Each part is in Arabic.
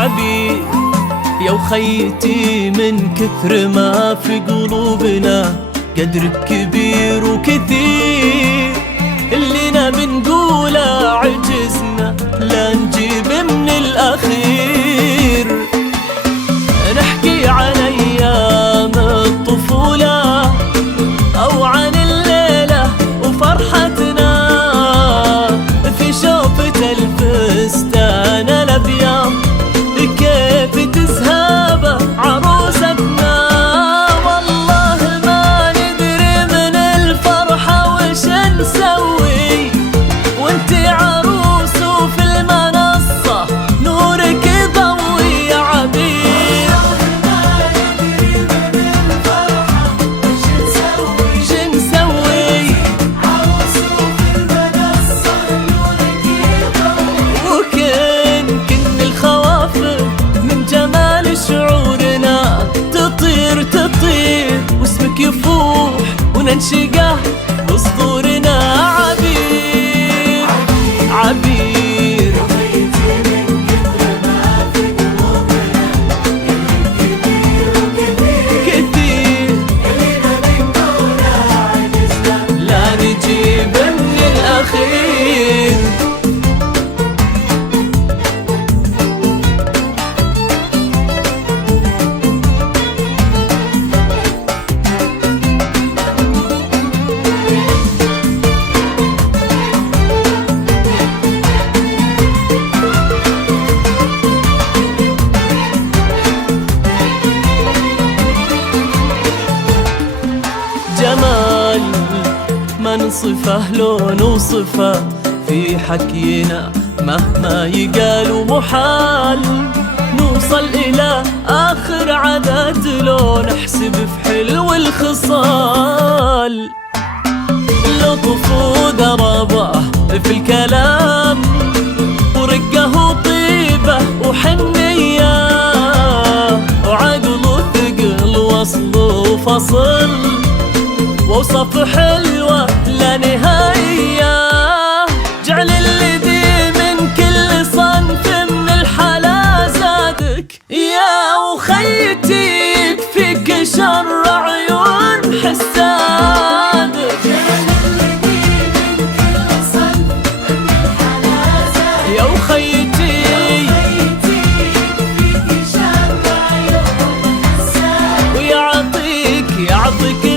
عبير يا وخيتي، من كثر ما في قلوبنا قدرك كبير وكثير، اللينا بنقوله عجزنا لا نجيب من الأخير. نحكي عن أيام الطفولة أو عن الليلة وفرحتنا في شوفة الفستان الأبيض، كيف تزهب عروستنا. والله ما ندري من الفرحة وش نسوي وانتي عروس وفي المنصة نورك يضوي يا عبير. والله ما ندري من الفرحة وش نسوي عروس وفي المنصة نورك يضوي. وكن الخوافر من جمال شعورنا تطير واسمك يفوح وننشقه بصدورنا. عبير عبير كثير لا نجيب من الأخير. جمال ما نصفه لو نوصفه في حكينا مهما يقال محال، نوصل إلى آخر عدد لو نحسب في حلو الخصال. لطف وذربه في الكلام ورقه وطيبه وحنيه وعقل وثقل وصل وفصل ووصف حلوة لا نهاية. جعل الذي من كل صنف من الحلا زادك يا وخيتي، يكفيك شر عيون حسادك. جعل الذي من كل صنف من الحلا زادك يا وخيتي، يكفيك شر عيون حسادك. ويعطيك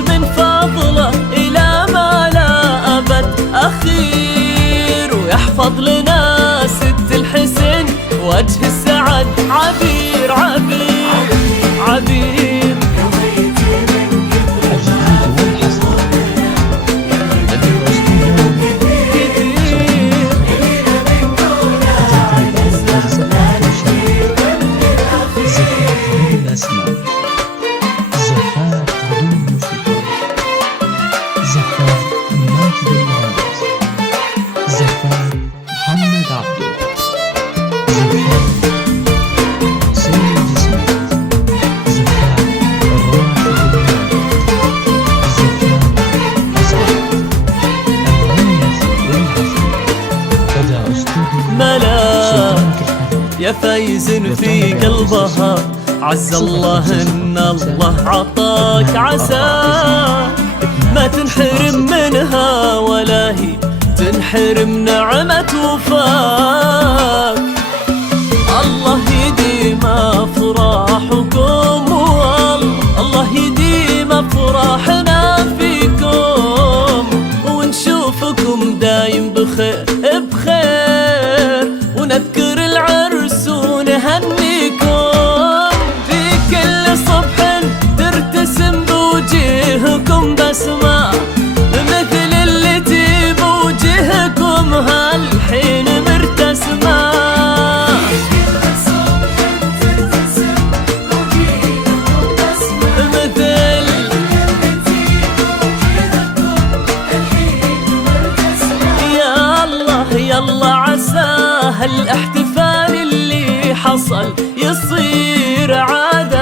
من فضله إلى ما لا أبد أخير، ويحفظ لنا ست الحسن وجه السعد. عبير عبير عبير محمد عبده، زفاف سيد جسمي، زفاف الراشد المالك، زفاف أسعد المنيس والحسن. بدأ أسلوبه ملا يا فايز في قلبها، عز الله إن الله عطاك عساك ما تنحرم منها ولا هي تنحرم نعمة وفاك. الله يديم أفراحكم والله يديم أفراحنا فيكم، ونشوفكم دايم بخير بخير، ونذكر العرس ونهنيكم في كل صبح ترتسم بوجيهكم بسمة مثل التي بوجهكم هالحين مرتسمة. يلا عسى هالاحتفال اللي حصل يصير عادة